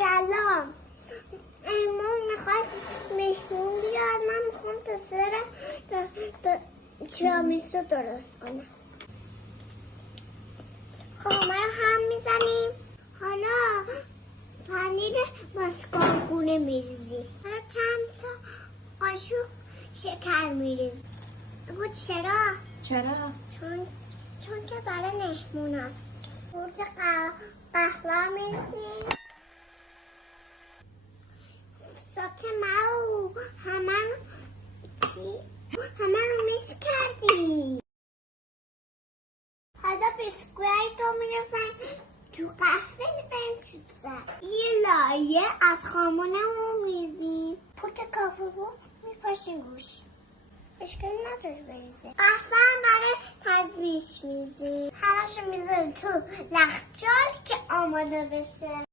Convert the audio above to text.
سلام. ما میخواد مهمون بیاد. من میخوام پسر تیرامیسو درست کنم. خانم رو هم میزنیم. حالا پنیر ماسکارپونه میریزیم. حالا چند تا قاشق شکر میریزیم. بود چرا؟ چون که برای مهمون هست. بود قهوه میریزیم. ساعت ماو همه رو میس کردی. حالا بیسکویت رو میرسن تو قهوه میزنیم تو سر. یه لایه از خامونمون میزیم. پوت کافه رو میپاشیم روش. اشکالی نداره بریزه. قهوه هم برای تدریش میزیم. همشو میزنیم تو یخچال که آماده بشه.